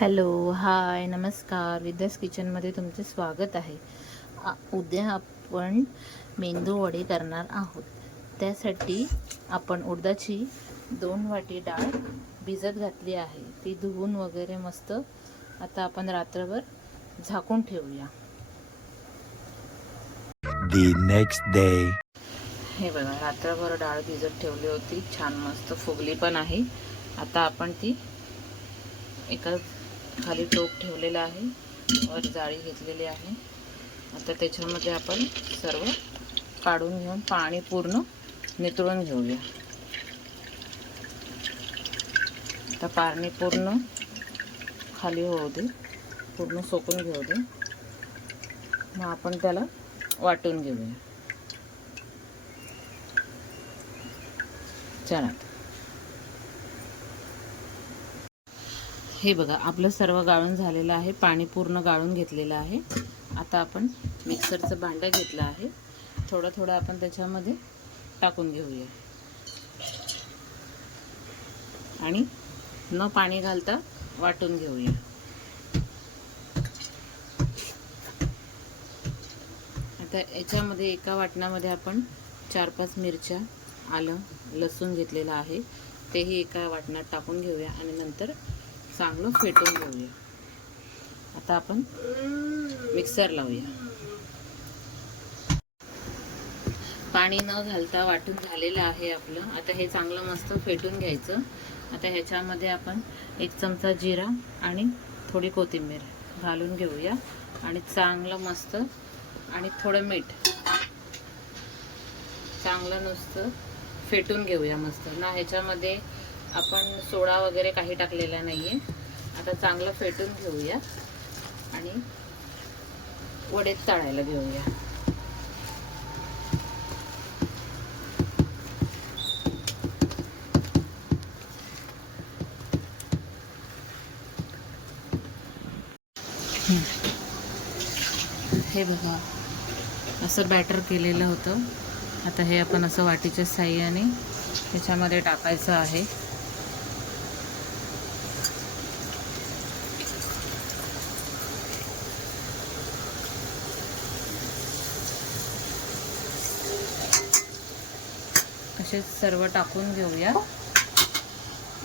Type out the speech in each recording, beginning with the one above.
Hello, हाय, नमस्कार. विद्यास किचनमध्ये तुमचे स्वागत आहे. उद्या आपण मेंदू वडे करणार आहोत. त्यासाठी आपण उडदाची 2 वाटी डाळ भिजत घातली आहे. ती धुवून वगैरे मस्त आता आपण रात्रभर झाकून ठेवूया. The next day. हे बघा, रात्रभर डाळ भिजत ठेवली होती. छान मस्त फुगली पण आहे. आता आपण ती एका खाली टोप ठेवलेला आहे, वर जाळी घेतलेली आहे. आता त्याच्यामध्ये आपण सर्व काढून घेऊन पाणी पूर्ण नितळून घेऊया. आता पाणी पूर्ण खाली होऊ दे, पूर्ण सोकून घेऊ दे. मग आपण त्याला वाटून घेऊया. चला, हे बघा, आपलं सर्व गाळून झालेलं आहे. पाणी पूर्ण गाळून घेतलेलं आहे. आता आपण मिक्सरचं भांडं घेतलं आहे. थोडं थोडं आपण त्याच्यामध्ये टाकून घेऊया आणि न पाणी घालता वाटून घेऊया. आता याच्यामध्ये एका वाटणामध्ये आपण 4-5 मिरच्या, आलं, लसूण घेतलेलं आहे, तेही एका वाटणात टाकून घेऊया आणि नंतर चांगलं फेटून घेऊया. आता आपण मिक्सर लावूया. पाणी न घालता वाटून झालेलं आहे आपलं. आता हे चांगलं मस्त फेटून घ्यायचं. आता ह्याच्यामध्ये आपण 1 चमचा जिरा आणि थोडी कोथिंबीर घालून घेऊया आणि चांगलं मस्त आणि थोडं मीठ चांगलं नुसतं फेटून घेऊया मस्त ना. ह्याच्यामध्ये आपण सोडा वगैरे काही टाकलेला नाहीये. आता चांगलं फेटून घेऊया आणि वडे तळायला घेऊया. हे बघा, असं बॅटर केलेलं होतं. आता हे आपण असं वाटीच्या साहाय्याने त्याच्यामध्ये टाकायचं आहे. असे सर्व टाकून घेऊया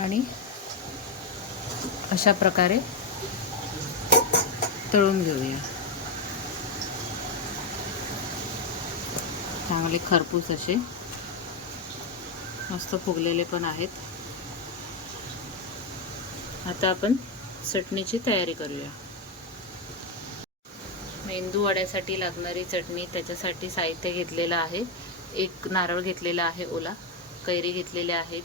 आणि अशा प्रकारे तळून घेऊया. चांगले खरपूस असे मस्त फुगलेले पण आहेत. आता आपण चटणीची तयारी करूया. मेंदू वड्यासाठी लागणारी चटणी, त्याच्यासाठी साहित्य घेतलेलं आहे. 1 नारळ घेतलेला आहे ओला, कैरी घेतलेले आहेत,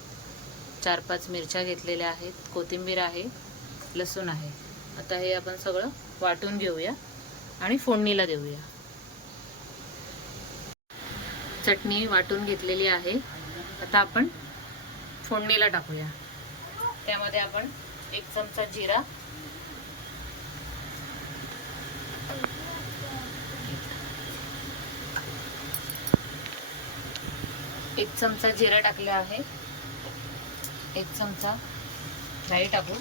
4-5 मिरच्या घेतलेल्या आहेत, कोथिंबीर आहे, लसूण आहे. आता हे आपण सगळं वाटून घेऊया आणि फोडणीला देऊया. चटणी वाटून घेतलेली आहे. आता आपण फोडणीला टाकूया. त्यामध्ये आपण 1 चमचा जिरा, 1 चमचा जिरा टाकले आहे. 1 चमचा राई टाकू.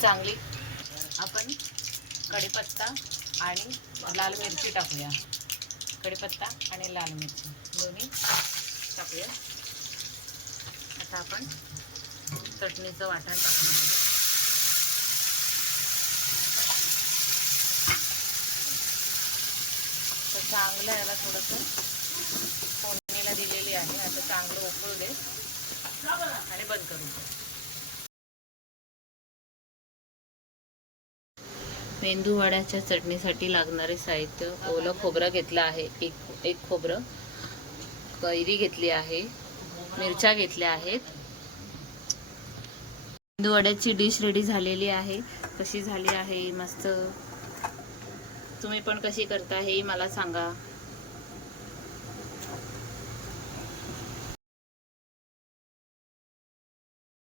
चांगली आपण कढीपत्ता आणि लाल मिरची टाकूया. कढीपत्ता आणि लाल मिरची दोन्ही टाकूया. आता आपण चटणीचं वाटण टाकून घेऊ. तर चांगलं याला थोडंसं फोडणीला दिलेली आहे. आता चांगलं उकळू दे आणि बंद करू दे. मेंदू वड्याच्या चटणीसाठी लागणारे साहित्य: ओलं खोबरं घेतलं आहे, एक खोबरं, कैरी घेतली आहे, मिरच्या घेतल्या आहेत. मेंदू वड्याची डिश रेडी झालेली आहे. कशी झाली आहे? मस्त. तुम्ही पण कशी करता हे मला सांगा.